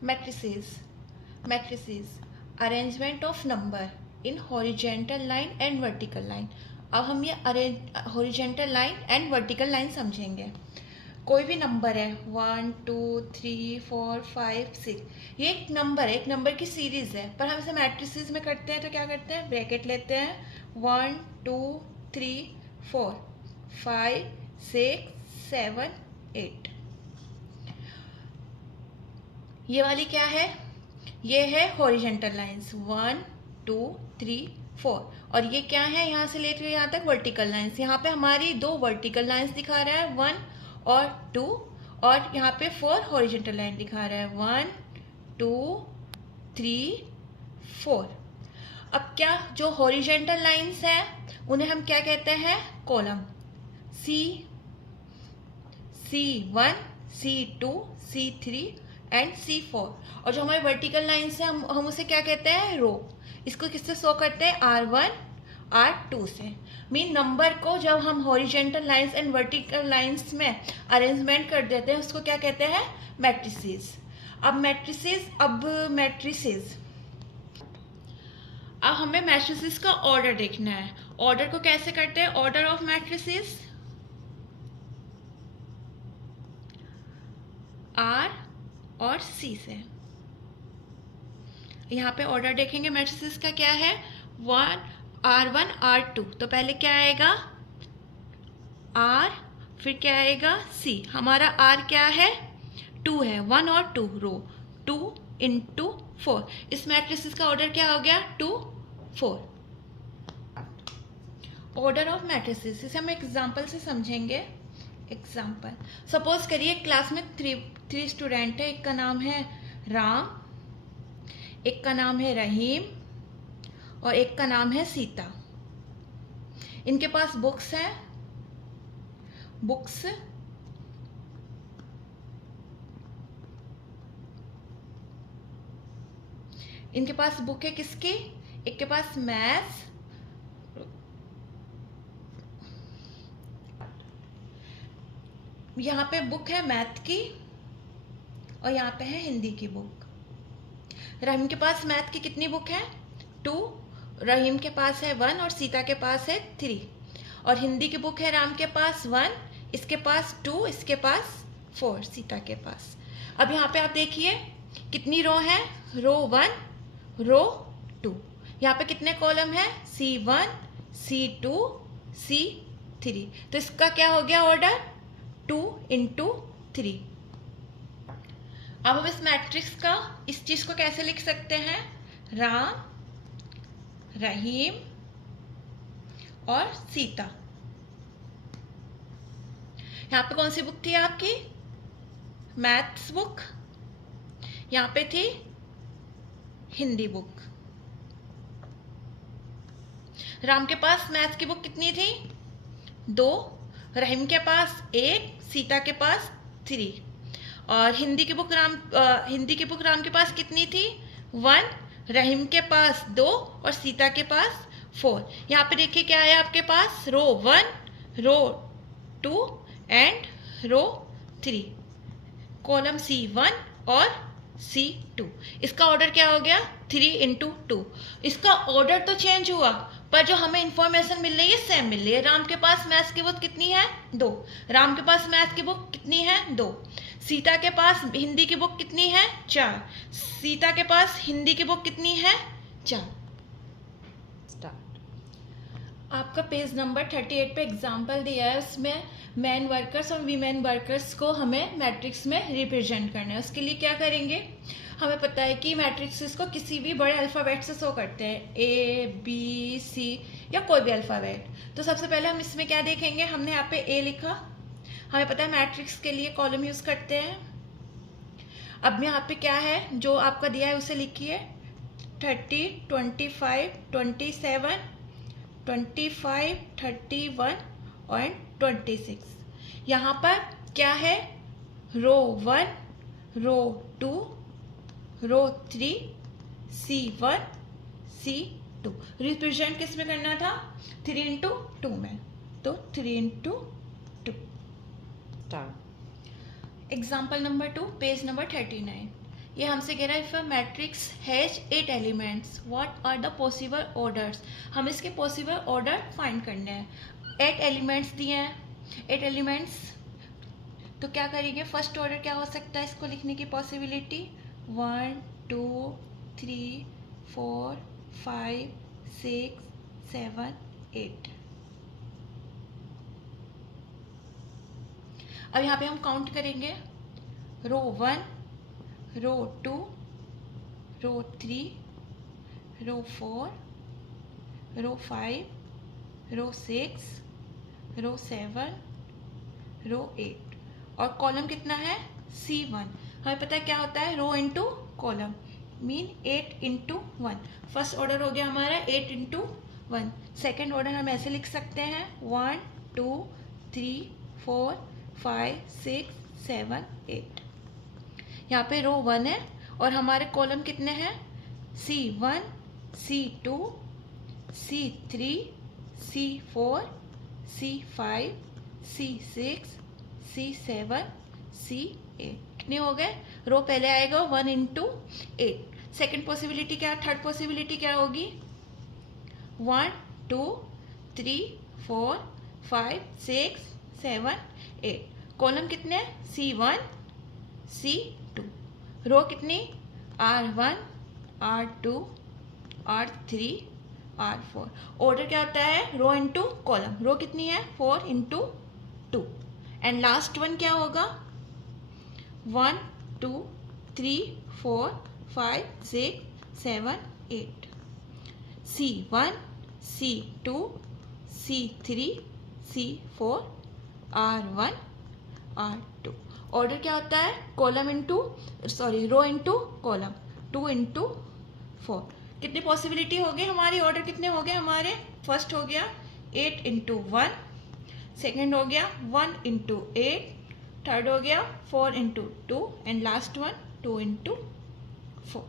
Matrices. Matrices. Arrangement of number in horizontal line and vertical line. अब हम ये horizontal line and vertical line समझेंगे. कोई भी नंबर है 1 2 3 4 5 6, ये एक नंबर है, एक नंबर की सीरीज है, पर हम इसे मैट्रिसेस में करते हैं तो क्या करते हैं, ब्रैकेट लेते हैं 1 2 3 4 5 6 7 8. ये वाली क्या है, ये है हॉरिजेंटल लाइंस 1 2 3 4, और ये क्या है, यहाँ से लेते हुए यहाँ तक वर्टिकल लाइंस. यहाँ पे हमारी दो वर्टिकल लाइंस दिखा रहा है 1 और 2, और यहाँ पे 4 हॉरिजेंटल लाइन दिखा रहा है 1 2 3 4. अब क्या जो हॉरिजेंटल लाइंस है उन्हें हम क्या कहते हैं, column. C1 C2 C3 and C4. और जो हमारी वर्टिकल लाइंस है हम उसे क्या कहते हैं, रो. इसको किससे शो करते हैं, R1 R2 से. मीन नंबर को जब हम horizontal lines and vertical lines में अरेंजमेंट कर देते हैं उसको क्या कहते हैं, मैट्रिसेस. अब हमें मैट्रिसेस का ऑर्डर देखना है. ऑर्डर को कैसे करते हैं, ऑर्डर ऑफ मैट्रिसेस R और C से. यहाँ पे ऑर्डर देखेंगे मैट्रिसेस का क्या है, R1 R2, तो पहले क्या आएगा R, फिर क्या आएगा C. हमारा R क्या है, 2 है, 1 और 2 रो, 2 इंटू 4. इस मैट्रिसेस का ऑर्डर क्या हो गया, 2 4. ऑर्डर ऑफ मैट्रिसेस इसे हम एग्जाम्पल से समझेंगे. एग्जाम्पल, सपोज करिए क्लास में 3 स्टूडेंट है. एक का नाम है राम, एक का नाम है रहीम और एक का नाम है सीता. इनके पास बुक्स हैं. बुक्स इनके पास बुक है किसकी, एक के पास मैथ्स, यहाँ पे बुक है मैथ की और यहाँ पे है हिंदी की बुक. रहीम के पास मैथ की कितनी बुक है, 2. रहीम के पास है 1 और सीता के पास है 3. और हिंदी की बुक है राम के पास 1, इसके पास 2, इसके पास 4, सीता के पास. अब यहाँ पे आप देखिए कितनी रो है, रो 1 रो 2. यहाँ पे कितने कॉलम है, C1 C2 C3. तो इसका क्या हो गया ऑर्डर, 2 इंटू 3. अब हम इस मैट्रिक्स का इस चीज को कैसे लिख सकते हैं, राम रहीम और सीता. यहाँ पे कौन सी बुक थी आपकी, मैथ्स बुक. यहाँ पे थी हिंदी बुक. राम के पास मैथ्स की बुक कितनी थी, 2. रहीम के पास 1, सीता के पास 3. और हिंदी की बुक राम के पास कितनी थी, 1. रहीम के पास 2 और सीता के पास 4. यहाँ पे देखिए क्या है आपके पास, रो 1 रो 2 एंड रो 3, कॉलम C1 और C2. इसका ऑर्डर क्या हो गया, 3 इंटू 2. इसका ऑर्डर तो चेंज हुआ पर जो हमें इंफॉर्मेशन मिल रही है सेम मिल रही है. राम के पास मैथ्स की बुक कितनी है, 2. राम के पास मैथ्स की बुक कितनी है, 2. सीता के पास हिंदी की बुक कितनी है, 4. सीता के पास हिंदी की बुक कितनी है, 4. आपका पेज नंबर 38 पे एग्जाम्पल दिया है, उसमें मैन वर्कर्स और वीमेन वर्कर्स को हमें मैट्रिक्स में रिप्रेजेंट करना है. उसके लिए क्या करेंगे, हमें पता है कि मैट्रिक्स को किसी भी बड़े अल्फ़ाबेट से शो करते हैं, A B C या कोई भी अल्फ़ाबेट. तो सबसे पहले हम इसमें क्या देखेंगे, हमने यहाँ पे A लिखा. हमें पता है मैट्रिक्स के लिए कॉलम यूज़ करते हैं. अब यहाँ पे क्या है जो आपका दिया है उसे लिखिए, 30 25 27 25 31 और 26. यहाँ पर क्या है, रो 1 रो 2 रो 3 C1 C2. रिप्रेजेंट किस में करना था, 3 इंटू 2 में, तो 3 into 2. Example number 2 page number 39. ये हमसे कह रहा है if a matrix has 8 elements what are the possible orders. हम इसके पॉसिबल ऑर्डर फाइंड करने हैं। 8 एलिमेंट्स दिए हैं, 8 एलिमेंट्स, तो क्या करेंगे, फर्स्ट ऑर्डर क्या हो सकता है इसको लिखने की पॉसिबिलिटी, 1 2 3 4 5 6 7 8। अब यहाँ पे हम काउंट करेंगे, रो 1, रो 2, रो 3, रो 4, रो 5, रो 6, रो 7, रो 8 और कॉलम कितना है C1। हमें पता है क्या होता है row into column, mean 8 into 1। First order हो गया हमारा 8 इंटू 1। सेकेंड ऑर्डर हम ऐसे लिख सकते हैं 1 2 3 4 5 6 7 8। यहाँ पे रो 1 है और हमारे कॉलम कितने हैं C1 C2 C3 C4 C5 C6 C7 C8। कितने हो गए, रो पहले आएगा 1 इंटू 8। सेकेंड पॉसिबिलिटी क्या, थर्ड पॉसिबिलिटी क्या होगी, 1 2 3 4 5 6 7 8। कॉलम कितने C1 C2, रो कितनी R1 R2 R3 R4। Order क्या होता है रो इंटू कॉलम, रो कितनी है 4 इंटू 2 एंड लास्ट वन क्या होगा 1 2 3 4 5 6 7 8। C1 C2 C3 C4 R1 R2। Order क्या होता है column into rho into column, 2 into 4। कितनी पॉसिबिलिटी हो गई हमारी, ऑर्डर कितने हो गए हमारे, फर्स्ट हो गया 8 इंटू 1, सेकेंड हो गया 1 इंटू 8, थर्ड हो गया 4 into 2 and last one 2 into 4।